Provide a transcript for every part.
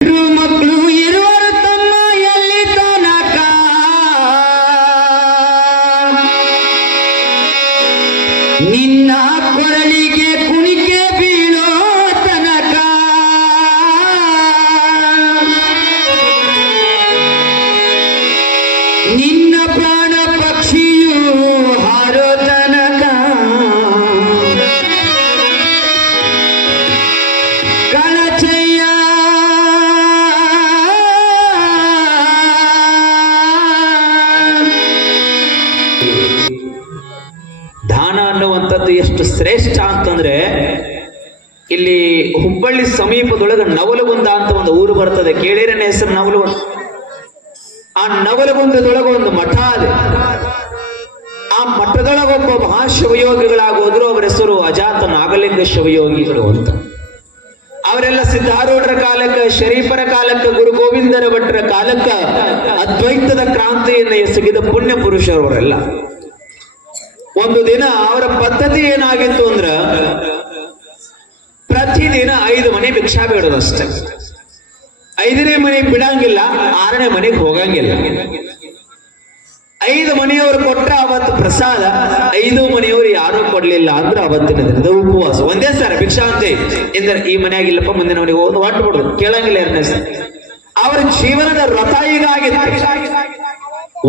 ಹೆಣ್ಣು ಮಕ್ಕಳು ಹುಬ್ಬಳ್ಳಿ ಸಮೀಪದೊಳಗೆ ನವಲಗುಂದ ಅಂತ ಒಂದು ಊರು ಬರ್ತದೆ ಕೇಳಿರನ ಹೆಸರು ನವಲಗುಂದ ಆ ನವಲಗುಂದದೊಳಗ ಒಂದು ಮಠ ಅದೆ ಆ ಮಠದೊಳಗೊಬ್ಬ ಮಹಾಶಿವಯೋಗಿಗಳಾಗೋದ್ರು ಅವರ ಹೆಸರು ಅಜಾತ ನಾಗಲಿಂಗ ಶಿವಯೋಗಿಗಳು ಅಂತ ಅವರೆಲ್ಲ ಸಿದ್ಧಾರೂಢರ ಕಾಲಕ್ಕೆ ಶರೀಫರ ಕಾಲಕ್ಕೆ ಗುರು ಗೋವಿಂದರ ಭಟ್ರ ಕಾಲಕ್ಕೆ ಅದ್ವೈತದ ಕ್ರಾಂತಿಯನ್ನು ಎಸಗಿದ ಪುಣ್ಯ ಪುರುಷರವರೆಲ್ಲ ಒಂದು ದಿನ ಅವರ ಪದ್ಧತಿ ಏನಾಗಿತ್ತು ಅಂದ್ರ ಪ್ರತಿದಿನ ಐದು ಮನೆ ಭಿಕ್ಷಾ ಬೇಡೋದಷ್ಟೆ. ಐದನೇ ಮನೆ ಬಿಡಂಗಿಲ್ಲ, ಆರನೇ ಮನೆಗೆ ಹೋಗಂಗಿಲ್ಲ. ಐದು ಮನೆಯವರು ಕೊಟ್ಟ ಅವತ್ತು ಪ್ರಸಾದ, ಐದು ಮನೆಯವರು ಯಾರು ಕೊಡ್ಲಿಲ್ಲ ಅಂದ್ರೆ ಅವತ್ತಿನ ದಿನದ ಉಪವಾಸ. ಒಂದೇ ಸರ ಭಿಕ್ಷಾ ಅಂತ ಎಂದ್ರೆ ಈ ಮನೆಯಾಗಿಲ್ಲಪ್ಪ ಮುಂದಿನ ಮನೆಗೆ ಹೋಗೋದು ಹೊಟ್ಟು ಬಿಡೋದು ಕೇಳಂಗಿಲ್ಲ ಎರಡನೇ ಸರ್ ಅವರ ಜೀವನದ ರಥ ಈಗ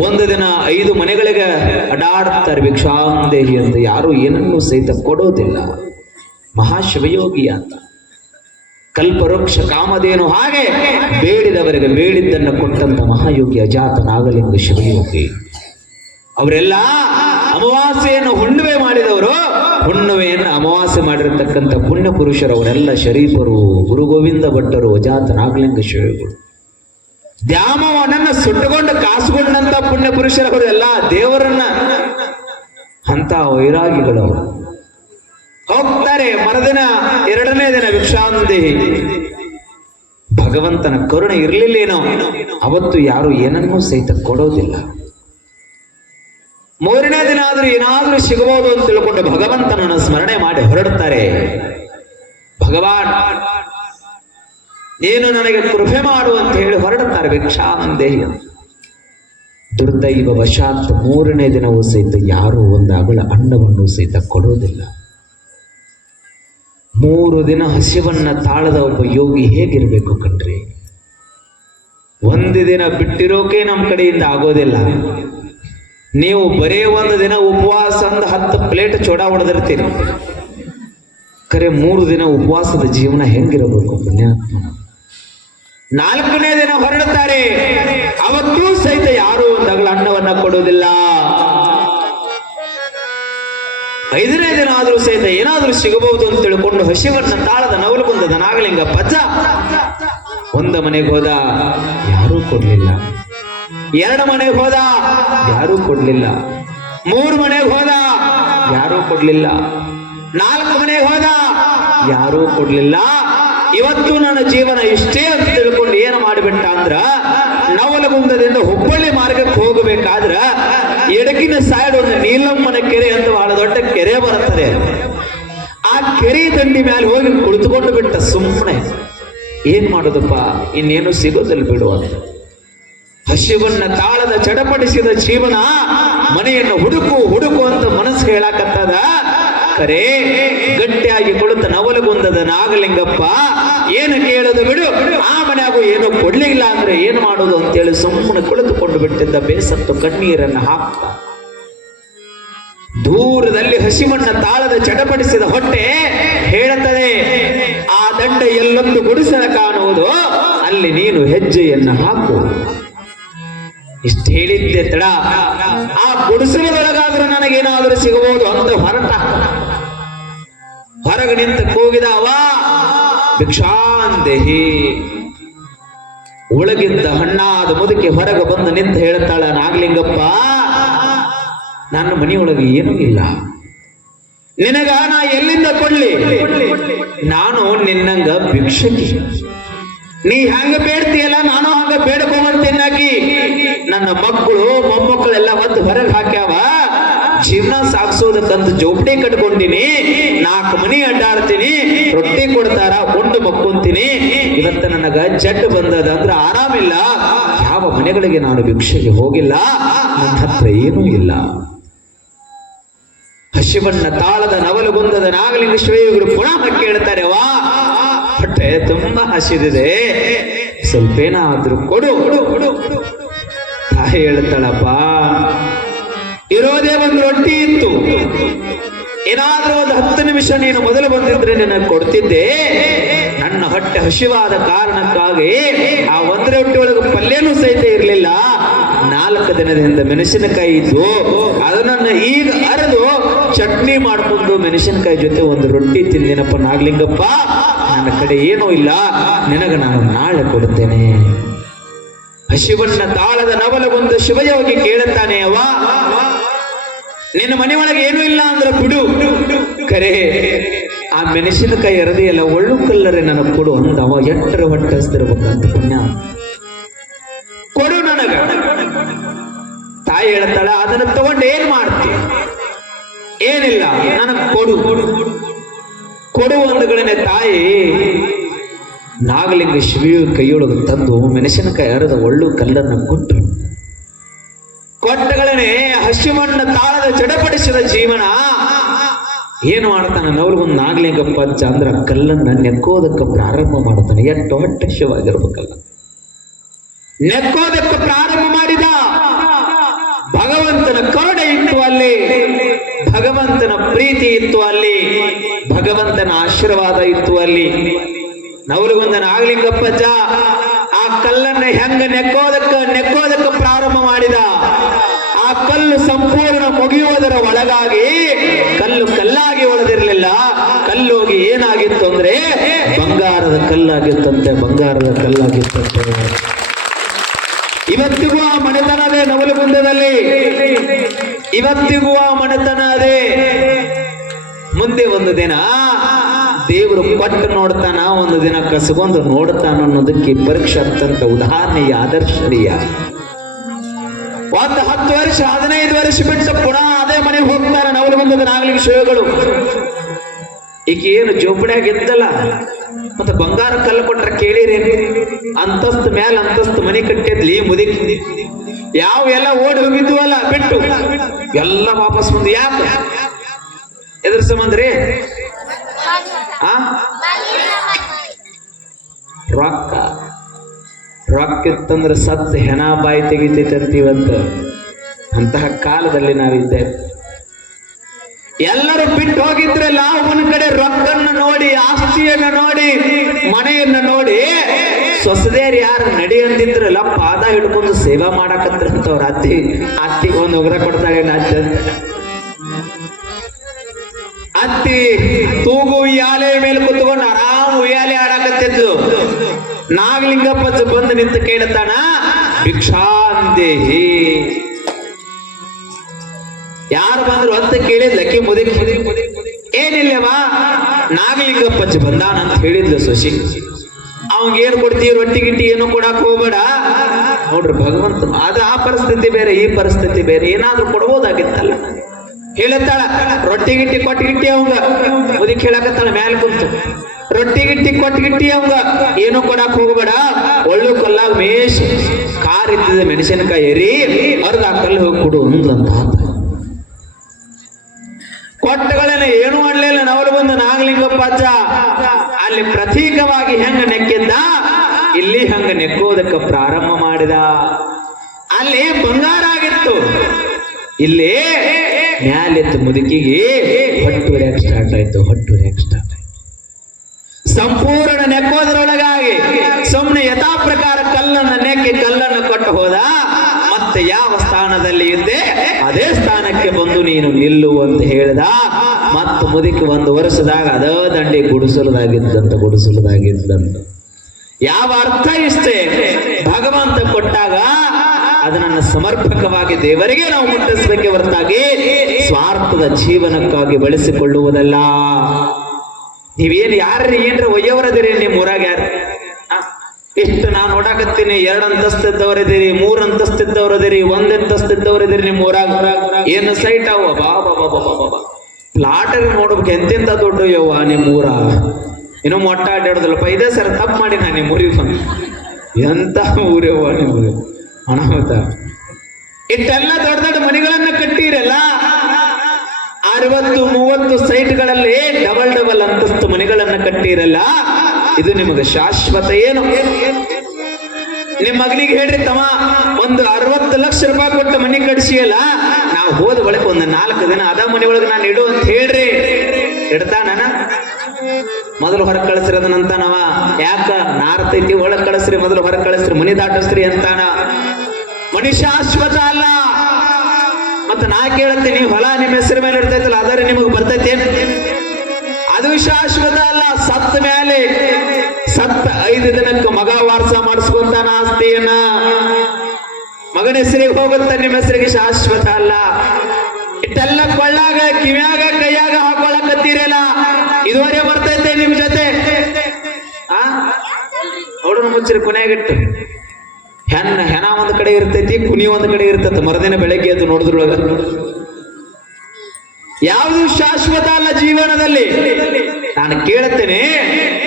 ಒಂದು ದಿನ ಐದು ಮನೆಗಳಿಗೆ ಅಡಾಡ್ತಾರೆ ಭಿಕ್ಷಾಂದೇಹಿ ಅಂತ, ಯಾರು ಏನನ್ನು ಸಹಿತ ಕೊಡೋದಿಲ್ಲ. ಮಹಾಶಿವಯೋಗಿ ಅಂತ. ಕಲ್ಪರೋಕ್ಷ ಕಾಮದೇನು ಹಾಗೆ ಬೇಡಿದವರಿಗೆ ಬೇಡಿದ್ದನ್ನು ಕೊಟ್ಟಂತ ಮಹಾಯೋಗಿ ಅಜಾತ ನಾಗಲಿಂಗ ಶಿವಯೋಗಿ. ಅವರೆಲ್ಲ ಅಮಾವಾಸ್ಯೆಯನ್ನು ಹುಣ್ಣುವೆ ಮಾಡಿದವರು. ಹುಣ್ಣುವೆಯನ್ನು ಅಮಾವಾಸ್ಯೆ ಮಾಡಿರತಕ್ಕಂಥ ಪುಣ್ಯ ಪುರುಷರು ಅವರೆಲ್ಲ ಶರೀಫರು ಗುರು ಗೋವಿಂದ ಭಟ್ಟರು ಅಜಾತ ನಾಗಲಿಂಗ ಶಿವಗಳು ದ್ಯಾಮವನನ್ನ ಸುಟ್ಟುಕೊಂಡು ಕಾಸುಗೊಂಡಂತ ಪುಣ್ಯ ಪುರುಷರವರು ಎಲ್ಲ ದೇವರನ್ನ ಅಂತ ವೈರಾಗಿಗಳವರು. ಹೋಗ್ತಾರೆ ಮರದಿನ, ಎರಡನೇ ದಿನ ವಿಕ್ಷಾಂತಿ ಭಗವಂತನ ಕರುಣೆ ಇರಲಿಲ್ಲೇನೋ, ಅವತ್ತು ಯಾರು ಏನನ್ನೂ ಸಹಿತ ಕೊಡೋದಿಲ್ಲ. ಮೂರನೇ ದಿನ ಆದರೂ ಏನಾದ್ರೂ ಸಿಗಬಹುದು ಅಂತ ತಿಳ್ಕೊಂಡು ಭಗವಂತನನ್ನು ಸ್ಮರಣೆ ಮಾಡಿ ಹೊರಡುತ್ತಾರೆ ಭಗವಾನ್, ನೀನು ನನಗೆ ಕೃಪೆ ಮಾಡು ಅಂತ ಹೇಳಿ ಹೊರಡುತ್ತಾರೆ ವಿಕ್ಷಾನಂದೇ. ದುರ್ದೈವ ವಶಾತ್ ಮೂರನೇ ದಿನವೂ ಸಹಿತ ಯಾರು ಒಂದು ಅಗಳ ಅನ್ನವನ್ನು ಸಹಿತ ಕೊಡೋದಿಲ್ಲ. ಮೂರು ದಿನ ಹಸಿವನ್ನ ತಾಳದ ಒಬ್ಬ ಯೋಗಿ ಹೇಗಿರ್ಬೇಕು ಕಣ್ರಿ? ಒಂದು ದಿನ ಬಿಟ್ಟಿರೋಕೆ ನಮ್ಮ ಕಡೆಯಿಂದ ಆಗೋದಿಲ್ಲ. ನೀವು ಬರೇ ಒಂದು ದಿನ ಉಪವಾಸ ಅಂದ ಹತ್ತು ಪ್ಲೇಟ್ ಚೋಡ ಹೊಡೆದಿರ್ತೀರಿ. ಕರೆ ಮೂರು ದಿನ ಉಪವಾಸದ ಜೀವನ ಹೆಂಗಿರಬೇಕು ಪುಣ್ಯಾತ್ಮ? ನಾಲ್ಕನೇ ದಿನ ಹೊರಡುತ್ತಾರೆ ಅವತ್ತೂ ಸಹಿತ ಯಾರು ಒಂದು ಅನ್ನವನ್ನ ಕೊಡುವುದಿಲ್ಲ. ಐದನೇ ದಿನ ಆದರೂ ಸಹಿತ ಏನಾದರೂ ಸಿಗಬಹುದು ಅಂತ ತಿಳ್ಕೊಂಡು ಹಸಿವನ್ನ ತಾಳದ ನವಲುಕುಂದದ ನಾಗಲಿಂಗ ಪಜ್ಜ ಒಂದ ಮನೆಗೆ ಹೋದ ಯಾರೂ ಕೊಡ್ಲಿಲ್ಲ. ಎರಡು ಮನೆಗೆ ಹೋದ ಯಾರೂ ಕೊಡ್ಲಿಲ್ಲ. ಮೂರು ಮನೆಗೆ ಹೋದ ಯಾರೂ ಕೊಡ್ಲಿಲ್ಲ. ನಾಲ್ಕು ಮನೆಗೆ ಹೋದ ಯಾರೂ ಕೊಡ್ಲಿಲ್ಲ. ಇವತ್ತು ನನ್ನ ಜೀವನ ಇಷ್ಟೇ ಅಂತ ತಿಳ್ಕೊಂಡು ಏನು ಮಾಡಿಬಿಟ್ಟ ಅಂದ್ರ, ನವಲಗುಂದದಿಂದ ಹುಬ್ಬಳ್ಳಿ ಮಾರ್ಗಕ್ಕೆ ಹೋಗಬೇಕಾದ್ರ ಎಡಕಿನ ಸೈಡ್ ಒಂದು ನೀಲಮ್ಮನ ಕೆರೆ ಅಂತ ಬಹಳ ದೊಡ್ಡ ಕೆರೆ ಬರುತ್ತದೆ. ಆ ಕೆರೆ ದಂಡಿ ಮೇಲೆ ಹೋಗಿ ಕುಳಿತುಕೊಂಡು ಬಿಟ್ಟ ಸುಮ್ಮನೆ ಏನ್ ಮಾಡೋದಪ್ಪ? ಇನ್ನೇನು ಸಿಗೋದಿಲ್ಲ ಬಿಡು ಹಸಿವನ್ನ ತಾಳದ ಚಡಪಡಿಸಿದ ಜೀವನ ಮನೆಯನ್ನು ಹುಡುಕು ಹುಡುಕು ಅಂತ ಮನಸ್ಸು ಹೇಳಾಕತ್ತದ. ಕರೆ ಗಟ್ಟಿಯಾಗಿ ಕುಳಿತ ನವಲಗುಂದದ ನಾಗಲಿಂಗಪ್ಪ, ಏನು ಕೇಳೋದು ಬಿಡು. ಆ ಮನ್ಯಾಗೂ ಏನು ಕೊಡ್ಲಿಲ್ಲ ಅಂದ್ರೆ ಏನು ಮಾಡೋದು ಅಂತೇಳಿ ಸುಮ್ಮನೆ ಕುಳಿತುಕೊಂಡು ಬಿಟ್ಟಿದ್ದ ಬೇಸತ್ತು ಕಣ್ಣೀರನ್ನ ಹಾಕ್ತ. ದೂರದಲ್ಲಿ ಹಸಿಮಣ್ಣ ತಾಳದ ಚಡಪಡಿಸಿದ ಹೊಟ್ಟೆ ಹೇಳುತ್ತದೆ, ಆ ದಂಡ ಎಲ್ಲೊಂದು ಗುಡಿಸಲ ಕಾಣುವುದು, ಅಲ್ಲಿ ನೀನು ಹೆಜ್ಜೆಯನ್ನ ಹಾಕು. ಇಷ್ಟು ಹೇಳಿದ್ದೆ ತಡ. ಆ ಗುಡಿಸಲದೊಳಗಾದ್ರೂ ನನಗೇನಾದ್ರೂ ಸಿಗಬಹುದು ಅಂತ ಹೊರಟ. ಹೊರಗೆ ನಿಂತ ಕೂಗಿದವ. ಭಿಕ್ಷಾಂದೇಹಿ ಒಳಗಿದ್ದ ಹಣ್ಣಾದ ಮುದುಕಿ ಹೊರಗೆ ಬಂದು ನಿಂತು ಹೇಳ್ತಾಳ, ನಾಗಲಿಂಗಪ್ಪ, ನನ್ನ ಮನೆಯೊಳಗೆ ಏನೂ ಇಲ್ಲ. ನಿನಗ ನಾ ಎಲ್ಲಿಂದ ಕೊಡ್ಲಿ? ನಾನು ನಿನ್ನಂಗ ಭಿಕ್ಷಕಿ. ನೀ ಹಂಗ ಬೇಡ್ತೀಯಲ್ಲ, ನಾನು ಹಂಗ ತಿನ್ನಾಕಿ ನನ್ನ ಮಕ್ಕಳು, ಮೊಮ್ಮಕ್ಕಳೆಲ್ಲ ಹೊತ್ತು ಹೊರಗೆ ಹಾಕ್ಯಾವ. ಜೀವನ ಸಾಗಿಸೋದಕ್ಕಂತ ಜೋಪಡಿ ಕಟ್ಕೊಂಡಿನಿ, ನಾಲ್ಕು ಮನಿ ಅಡ್ಡಾಡ್ತೀನಿ, ರೊಟ್ಟಿ ಕೊಡ್ತಾರ, ಉಂಡು ಮಕ್ಕೊಂತೀನಿ. ಇವತ್ತ ನನಗ ಜಡ್ ಬಂದದ ಅಂದ್ರೆ ಆರಾಮಿಲ್ಲ. ಯಾವ ಮನೆಗಳಿಗೆ ನಾನು ಭಿಕ್ಷೆಗೆ ಹೋಗಿಲ್ಲ. ನನ್ನ ಹತ್ರ ಏನೂ ಇಲ್ಲ. ಹಸಿವನ್ನ ತಾಳದ ನವಲುಗುಂದದ ನಾಗಲಿಂಗ ಶಿವಯೋಗಿಗಳು ಪುನಃ ಕೇಳ್ತಾರೆ, ವಾ, ಹೊಟ್ಟೆ ತುಂಬಾ ಹಸಿದಿದೆ. ಸ್ವಲ್ಪ ಏನಾದ್ರೂ ಕೊಡು. ತಾಯಿ ಹೇಳ್ತಾಳಪ್ಪ ಇರೋದೇ ಒಂದು ರೊಟ್ಟಿ ಇತ್ತು. ಏನಾದ್ರೂ ಒಂದು ಹತ್ತು ನಿಮಿಷ ನೀನು ಮೊದಲು ಬಂದಿದ್ರೆ ನಿನಗೆ ಕೊಡ್ತಿದ್ದೆ. ನನ್ನ ಹೊಟ್ಟೆ ಹಸಿವಾದ ಕಾರಣಕ್ಕಾಗಿ ಆ ಒಂದು ರೊಟ್ಟಿ ಒಳಗೆ ಪಲ್ಯನೂ ಸಹಿತ ಇರಲಿಲ್ಲ. ನಾಲ್ಕು ದಿನದಿಂದ ಮೆಣಸಿನಕಾಯಿ ಇದ್ದು, ಅದನ್ನ ಈಗ ಅರೆದು ಚಟ್ನಿ ಮಾಡಿಕೊಂಡು ಮೆಣಸಿನಕಾಯಿ ಜೊತೆ ಒಂದು ರೊಟ್ಟಿ ತಿಂದಿನಪ್ಪ ನಾಗ್ಲಿಂಗಪ್ಪ. ನನ್ನ ಕಡೆ ಏನೂ ಇಲ್ಲ. ನಿನಗೆ ನಾನು ನಾಳೆ ಕೊಡುತ್ತೇನೆ. ಹಸಿವನ್ನ ತಾಳದ ನವಲಗೊಂದು ಶಿವಯೋಗಿ ಕೇಳುತ್ತಾನೆ ಅವ ನಿನ್ನ ಮನೆ ಒಳಗೆ ಏನೂ ಇಲ್ಲ ಅಂದ್ರೆ ಬಿಡು. ಕರೆ, ಆ ಮೆಣಸಿನಕಾಯಿ ಎರದಿಯಲ್ಲ ಒಳ್ಳು ಕಲ್ಲರೆ ನನಗೆ ಕೊಡು ಅಂತ ಅವ ಎಟ್ಟರ ಹೊಟ್ಟೆ ಹಸ್ತಿರ್ಬೇಕಂತ ಪುಣ್ಯ. ಕೊಡು ನನಗ. ತಾಯಿ ಹೇಳ್ತಾಳ, ಅದನ್ನ ತಗೊಂಡು ಏನ್ ಮಾಡ್ತಿ? ಏನಿಲ್ಲ, ನನಗೆ ಕೊಡು. ಕೊಡು ಅಂದಗಳೇ ತಾಯಿ, ನಾಗಲಿಂಗ ಶಿವಿಯ ಕೈಯೊಳಗೆ ತಂದು ಮೆಣಸಿನಕಾಯಿ ಅರದ ಒಳ್ಳು ಕಲ್ಲರನ್ನ ಕೊಟ್ಟರು ಕೊಟ್ಟಗಳನೆ ಹಸಿಮಣ್ಣ ತಾಳದ ಚಡಪಡಿಸಿದ ಜೀವನ. ಏನು ಮಾಡ್ತಾನೆ? ನವಲ್ಗೊಂದು ನಾಗ್ಲಿಂಗಪ್ಪ ಅಂದ್ರ ಕಲ್ಲನ್ನ ನೆಕ್ಕೋದಕ್ಕೆ ಪ್ರಾರಂಭ ಮಾಡ್ತಾನೆ. ಎಷ್ಟು ಹೊಟ್ಟೆ ಶಿವಾಗಿರ್ಬೇಕಲ್ಲ ನೆಕ್ಕೋದಕ್ಕೆ ಪ್ರಾರಂಭ ಮಾಡಿದ ಭಗವಂತನ ಕರುಣೆ ಇತ್ತು ಅಲ್ಲಿ. ಭಗವಂತನ ಪ್ರೀತಿ ಇತ್ತು ಅಲ್ಲಿ. ಭಗವಂತನ ಆಶೀರ್ವಾದ ಇತ್ತು ಅಲ್ಲಿ. ನವಲುಗೊಂದ ನಾಗಲಿಂಗಪ್ಪಜ್ಜ ಆ ಕಲ್ಲನ್ನ ಹೆಂಗ ನೆಕ್ಕೋದಕ್ಕ ನೆಕ್ಕೋದಕ್ಕ ಪ್ರಾರಂಭ ಮಾಡಿದ? ಕಲ್ಲು ಸಂಪೂರ್ಣ ಮುಗಿಯುವುದರ ಒಳಗಾಗಿ ಕಲ್ಲು ಕಲ್ಲಾಗಿ ಉಳಿದಿರಲಿಲ್ಲ. ಕಲ್ಲೋಗಿ ಏನಾಗಿತ್ತು ಅಂದ್ರೆ ಬಂಗಾರದ ಕಲ್ಲಾಗಿತ್ತಂತೆ ಬಂಗಾರದ ಕಲ್ಲಾಗಿತ್ತಂತೆ. ಇವತ್ತಿಗೂ ಆ ಮನೆತನ ಅದೇ ನವಲಗುಂದದಲ್ಲಿ ಇವತ್ತಿಗೂ ಆ ಮನೆತನ ಅದೇ. ಮುಂದೆ ಒಂದು ದಿನ ದೇವರು ಕೊಟ್ಟು ನೋಡ್ತಾನ, ಒಂದು ದಿನ ಕಸಗೊಂಡು ನೋಡ್ತಾನ ಅನ್ನೋದಕ್ಕೆ ಪರೀಕ್ಷೆ ಅತ್ಯಂತ ಉದಾಹರಣೆಯ ಆದರ್ಶನೀಯ. ಒಂದು ಹತ್ತು ವರ್ಷ ಹದಿನೈದು ವರ್ಷ ಬಿಟ್ಟು ಪುನಃ ಅದೇ ಮನೆಗೆ ಹೋಗ್ತಾರ. ಬಂದದ ನಾಗಲಿಂಗ ಶಿವಗಳು. ಈಗ ಏನು ಜೋಪಡಿಯಾಗ ಇದ್ದಲ್ಲ ಮತ್ತೆ ಬಂಗಾರ ಕಲ್ಲು ಕೊಟ್ರೆ ಕೇಳಿರಿ. ಅಂತಸ್ತು ಮ್ಯಾಲ ಅಂತಸ್ತು ಮನೆ ಕಟ್ಟಿದ್ಲಿ ಮುದುಕಿ. ಯಾವ ಎಲ್ಲ ಓಡಿ ಹೋಗಿದ್ವಲ್ಲ ಬಿಟ್ಟು. ಎಲ್ಲ ವಾಪಸ್ ಬಂದು ಯಾಕೆ? ಎದ್ರ ಸಂಬಂಧ್ರಿ ಆ? ರೊಕ್ಕ. ರೊಕ್ಕ ಇತ್ತಂದ್ರೆ ಸತ್ ಹೆಣ ಬಾಯಿ ತೆಗಿತೈತೆ ಅಂತೀವಂತ ಅಂತಹ ಕಾಲದಲ್ಲಿ ನಾವಿದ್ದೇವೆ ಎಲ್ಲರೂ ಬಿಟ್ಟು ಹೋಗಿದ್ರೆ ಲಾಭನ ಕಡೆ ರೊಕ್ಕನ್ನ ನೋಡಿ, ಆಸ್ತಿಯನ್ನ ನೋಡಿ, ಮನೆಯನ್ನ ನೋಡಿ. ಸೊಸದೇರ್ ಯಾರು ನಡಿ ಅಂದಿದ್ರಲ್ಲ ಪಾದ ಹಿಡ್ಕೊಂಡು ಸೇವಾ ಮಾಡಾಕತ್ರಂತವ್ರ ಅತ್ತಿ. ಅತ್ತಿ ಒಂದು ಉಗ್ರ ಕೊಡ್ತಾರೆ ಅಜ್ಜ ಅತ್ತಿ? ತೂಗು ಉಯ್ಯಾಲೆ ಮೇಲೆ ಕುತ್ಕೊಂಡು ಆರಾಮ್ ಉಯ್ಯಾಲೆ ಆಡಾಕತ್ತಿದ್ದು ನಾಗಲಿಂಗಪ್ಪ ಬಂದು ನಿಂತು ಕೇಳುತ್ತಾನ ಭಿಕ್ಷಾಂದೇಹಿ ಯಾರು ಬಂದ್ರು ಅಂತ ಕೇಳಿದ್ಲಕ್ಕೆ ಮುದಿ ಏನಿಲ್ಲವಾ ನಾಗಲಿಂಗಪ್ಪ ಬಂದಾನ ಅಂತ ಹೇಳಿದ್ಲು ಶಶಿ ಅವಂಗ ಏನ್ ಕೊಡ್ತೀವಿ ರೊಟ್ಟಿ ಗಿಟ್ಟಿ ಏನು ಕೊಡಕ್ ಹೋಗ್ಬೇಡ. ನೋಡ್ರಿ, ಭಗವಂತ ಅದ ಆ ಪರಿಸ್ಥಿತಿ ಬೇರೆ, ಈ ಪರಿಸ್ಥಿತಿ ಬೇರೆ, ಏನಾದ್ರೂ ಕೊಡ್ಬೋದಾಗಿತ್ತಲ್ಲ. ಹೇಳತ್ತಾಳ, ರೊಟ್ಟಿ ಗಿಟ್ಟಿ ಕೊಟ್ಟಿ ಗಿಟ್ಟಿ ಅವಂಗ. ಮುದಿ ಕೇಳಕತ್ತಾಳ ಮ್ಯಾಲ ಕುಂತು. ರೊಟ್ಟಿ ಗಿಟ್ಟಿ ಕೊಟ್ಟು ಗಿಟ್ಟಿ ಅವಂಗ. ಏನು ಕೊಡಕ್ ಹೋಗ್ಬೇಡ. ಒಳ್ಳು ಕಲ್ಲಾಗ ಮೇಷ್ ಕಾರ್ ಇದ್ದ ಮೆಣಸಿನಕಾಯಿ ಎರಿ, ಅರ್ಧ ಕಲ್ಲು ಹೋಗಿ ಕೊಡು ಅಂದ್ಲಂತ ಆತ. ಕೊಟ್ಟಗಳನ್ನ ಏನು ಮಾಡ್ಲಿಲ್ಲ. ನವಲು ಬಂದು ನಾಗಲಿಂಗಪ್ಪ ಅಜ್ಜ, ಅಲ್ಲಿ ಪ್ರತೀಕವಾಗಿ ಹೆಂಗ ನೆಕ್ಕಿದ್ದ? ಇಲ್ಲಿ ಹಂಗ ನೆಕ್ಕೋದಕ್ಕೆ ಪ್ರಾರಂಭ ಮಾಡಿದ. ಅಲ್ಲಿ ಬಂಗಾರ ಆಗಿತ್ತು. ಇಲ್ಲಿ ಮ್ಯಾಲೆತ್ತು ಮುದುಕಿಗೆ ಹೊಟ್ಟು ಸ್ಟಾರ್ಟ್ ಆಯ್ತು ಹೊಟ್ಟು ಸ್ಟಾರ್ಟ್ ಸಂಪೂರ್ಣ ನೆಕ್ಕೋದ್ರೊಳಗಾಗಿ ಸುಮ್ಮನೆ ಯಥಾ ಪ್ರಕಾರ ಕಲ್ಲನ್ನು ನೆಕ್ಕಿ ಕಲ್ಲನ್ನು ಕೊಟ್ಟು ಹೋದ, ಮತ್ತೆ ಯಾವ ಸ್ಥಾನದಲ್ಲಿ ಇದ್ದೆ, ಅದೇ ಸ್ಥಾನಕ್ಕೆ ಬಂದು ನೀನು ನಿಲ್ಲು ಅಂತ ಹೇಳಿದ. ಮತ್ತು ಮುದುಕಿ ಒಂದು ವರ್ಷದಾಗ ಅದ ದಂಡಿ ಗುಡಿಸಲದಾಗಿದ್ದಂತ ಗುಡಿಸಲದಾಗಿದ್ದಂತ. ಯಾವ ಅರ್ಥ ಇಷ್ಟೇ? ಭಗವಂತ ಕೊಟ್ಟಾಗ ಅದನ್ನ ಸಮರ್ಪಕವಾಗಿ ದೇವರಿಗೆ ನಾವು ಮುಟ್ಟಿಸಬೇಕೆ ಹೊರತಾಗಿ ಸ್ವಾರ್ಥದ ಜೀವನಕ್ಕಾಗಿ ಬಳಸಿಕೊಳ್ಳುವುದಲ್ಲ. ನೀವೇನು ಯಾರ್ರಿ ಏನ್ರ ಒಯ್ಯವರದಿರಿ ನಿಮ್ಮ ಊರಾಗ ಯಾರು? ಇಷ್ಟು ನಾನು ನೋಡಾಕತ್ತೀನಿ, ಎರಡು ಅಂತಸ್ತಿದ್ದವರಿದ್ದೀರಿ ಮೂರ್ ಅಂತಸ್ತಿದ್ದವರದಿರಿ, ಒಂದ್ ಅಂತಸ್ತಿದ್ದವರಿದ್ದೀರಿ ನಿಮ್ಮ ಊರಾಗ. ಏನು ಸೈಟ್ ಅವ? ಬಾ ಬಾ ಬಾ ಬಾ ಬಾ ಪ್ಲಾಟ್ ನೋಡ್ಬೇಕು, ಎಂತೆಂತ ದೊಡ್ಡ ಯವ್ವ ನಿಮ್ಮ ಊರ? ಏನೋ ಮೊಟ್ಟ ಅಡ್ಡಾಡುದಿಲ್ಲ ಇದೇ ಸರ್ ತಪ್ಪು ಮಾಡಿ ನಾನು ನಿಮ್ಮ ಊರಿಗೆ ಬಂದು. ಎಂತ ಊರವ್ವ ನಿಮ್ಮ ಅನಾಹುತ. ಇಷ್ಟೆಲ್ಲ ದೊಡ್ಡ ದೊಡ್ಡ ಮನೆಗಳನ್ನ ಕಟ್ಟಿರಲ್ಲ? ಅರವತ್ತು, ಮೂವತ್ತು ಸೈಟ್ಗಳಲ್ಲಿ ಡಬಲ್ ಮನೆಗಳನ್ನ ಕಟ್ಟಿರಲ್ಲ, ಇದು ನಿಮಗೆ ಶಾಶ್ವತ ಏನು? ನಿಮ್ಮ ಮಗನಿಗೆ ಹೇಳ್ರಿ ತಮ್ಮ, ಒಂದು ಅರವತ್ತು ಲಕ್ಷ ರೂಪಾಯಿ ಕೊಟ್ಟು ಮನೆ ಕಟ್ಸಿಯಲ್ಲ, ನಾವು ಹೋದ ಒಳಗೆ ಒಂದು ನಾಲ್ಕು ದಿನ ಅದ ಮನೆ ಒಳಗೆ ನಾನು ಇಡು ಅಂತ ಹೇಳ್ರಿ. ಇಡ್ತಾನ ಮೊದಲು ಹೊರ ಕಳಿಸ್ರಿ ಅದನ್ನಂತ ನಾವ ಯಾಕ? ನಾರತೈತಿ, ಒಳಗ್ ಕಳಿಸ್ರಿ, ಮೊದಲು ಹೊರ ಕಳಿಸ್ರಿ, ಮನಿ ದಾಟಿಸ್ರಿ ಅಂತಾನ. ಮನಿ ಶಾಶ್ವತ ಅಲ್ಲ. ಮತ್ತ ನಾ ಕೇಳತ್ತೀನಿ ಹೊಲ ನಿಮ್ಮ ಹೆಸರು ಮೇಲೆ ಶಾಶ್ವತ ಅಲ್ಲ, ಸತ್ತ ಮೇಲೆ ಸತ್ತ ಐದು ದಿನಕ್ಕೆ ಮಗ ವಾರಸ ಮಾಡಿಸ್ಕೊಂತಾನ ಆಸ್ತಿಯನ್ನ. ಮಗನ ಹೆಸರಿಗೆ ಹೋಗುತ್ತ, ನಿಮ್ಮ ಹೆಸರಿಗೆ ಶಾಶ್ವತ ಅಲ್ಲ. ಇಟ್ಟೆಲ್ಲ ಕೊಳ್ಳಾಗ, ಕಿವ್ಯಾಗ, ಕೈಯಾಗ ಹಾಕೊಳಕತ್ತೀರಲ್ಲ? ಇದುವರೆ ಬರ್ತೈತೆ ನಿಮ್ ಜೊತೆ. ಆ? ನೋಡೋಣ ಮುಚ್ಚಿರಿ ಕೊನೆಯಾಗಿಟ್ಟು ಹೆಣ್ಣ, ಹೆಣ ಒಂದ್ ಕಡೆ ಇರ್ತೈತಿ, ಕುನಿ ಒಂದ್ ಕಡೆ ಇರ್ತೈತಿ. ಮರದಿನ ಬೆಳಗ್ಗೆ ಅದು ನೋಡಿದ್ರೊಳಗ. ಯಾವುದು ಶಾಶ್ವತ ಅಲ್ಲ ಜೀವನದಲ್ಲಿ? ನಾನು ಕೇಳುತ್ತೇನೆ,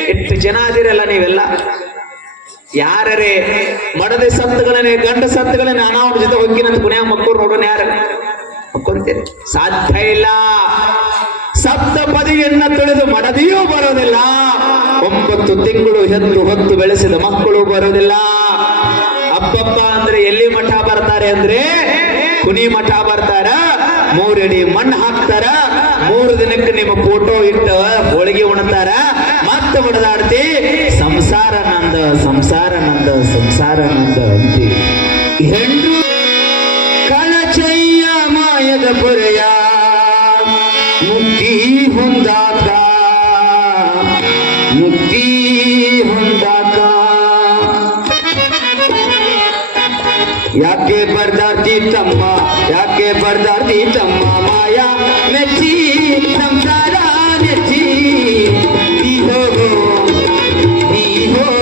ಎಷ್ಟು ಜನ ಅದಿರಲ್ಲ ನೀವೆಲ್ಲ? ಯಾರೇ ಮಡದೆ ಸತ್ತುಗಳನ್ನೇ, ಗಂಡ ಸತ್ತುಗಳನ್ನೇ ಅನಾಹುತ ಜೊತೆ ಹೋಗಿನಂತ ಕುಣಿಯ ಮಕ್ಕಳು ನೋಡೋಣ ಯಾರು? ಮಕ್ಕೊಂತೇನೆ ಸಾಧ್ಯ ಇಲ್ಲ. ಸಪ್ತ ಪದಿಯನ್ನ ತೊಳೆದು ಮಡದಿಯೂ ಬರೋದಿಲ್ಲ. ಒಂಬತ್ತು ತಿಂಗಳು ಹೆತ್ತು ಹೊತ್ತು ಬೆಳೆಸಿದ ಮಕ್ಕಳು ಬರೋದಿಲ್ಲ. ಅಪ್ಪಪ್ಪ ಅಂದ್ರೆ ಎಲ್ಲಿ ಮಠ ಬರ್ತಾರೆ ಅಂದ್ರೆ ಕುನಿ ಮಠ ಬರ್ತಾರ? ಮೂರಡಿ ಮಣ್ಣು ಹಾಕ್ತಾರ, ಮೂರು ದಿನಕ್ಕೆ ನಿಮ್ಮ ಫೋಟೋ ಇಟ್ಟು ಹೋಳಿಗೆ ಉಣ್ತಾರ, ಮತ್ತೆ ಹೊಡೆದಾಡ್ತಿ, ಸಂಸಾರ ನಂದ ಸಂಸಾರ ನಂದ ಸಂಸಾರ ನಂದ ಅಂತಿ. ಹೆಂಡ್ರು ಕಳಚಯ್ಯ ಮಾಯದ ಪೊರೆಯ ಮುಕ್ತಿ ಹೊಂದಾತ ಮುಕ್ತಿ ಹೊಂದಾಕ. ಯಾಕೆ ಬರ್ದಾರ್ತಿ ತಮ್ಮ ಯಾಕೆ ಬರ್ದಾರ್ತಿ ತಮ್ಮ ಮಾಯ ಮೆಚ್ಚಿ ಸಂಸಾರ ನೆಚ್ಚಿ ನೀ ಹೋಗೋ ನೀ ಹೋಗೋ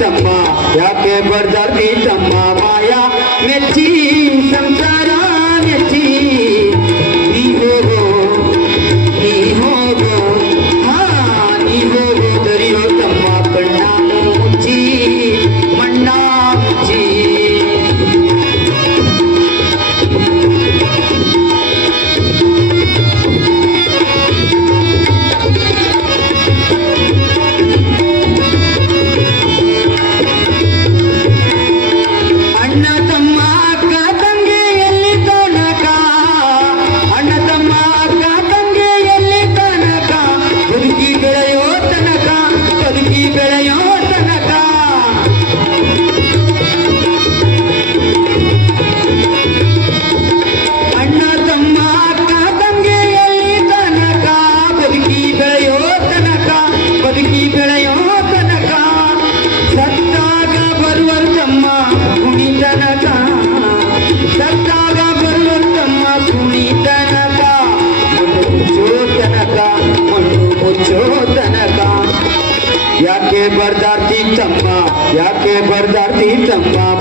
ತಮ್ಮ ಯಾಕೆ ಬರ್ದಾರ್ತಿ ತಮ್ಮ ಮಾಯ ಮೆಚ್ಚಿ ಸಂಸಾರ Jump up.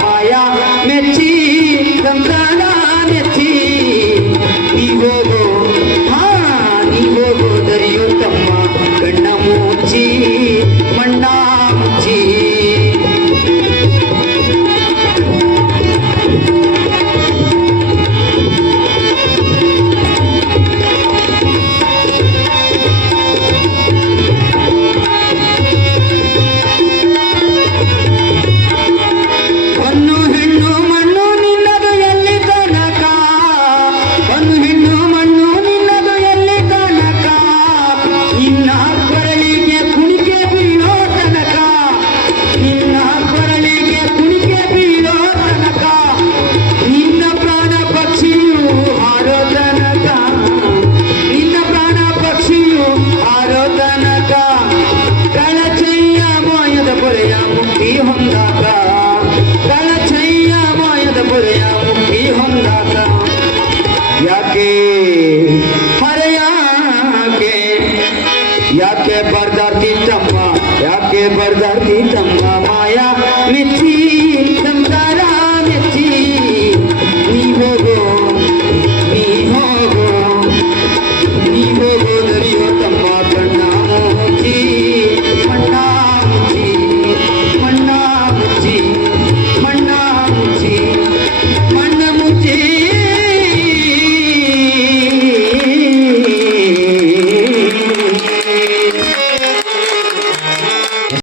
ನಿನ್ನ की चंबा या के बरदा की चंबा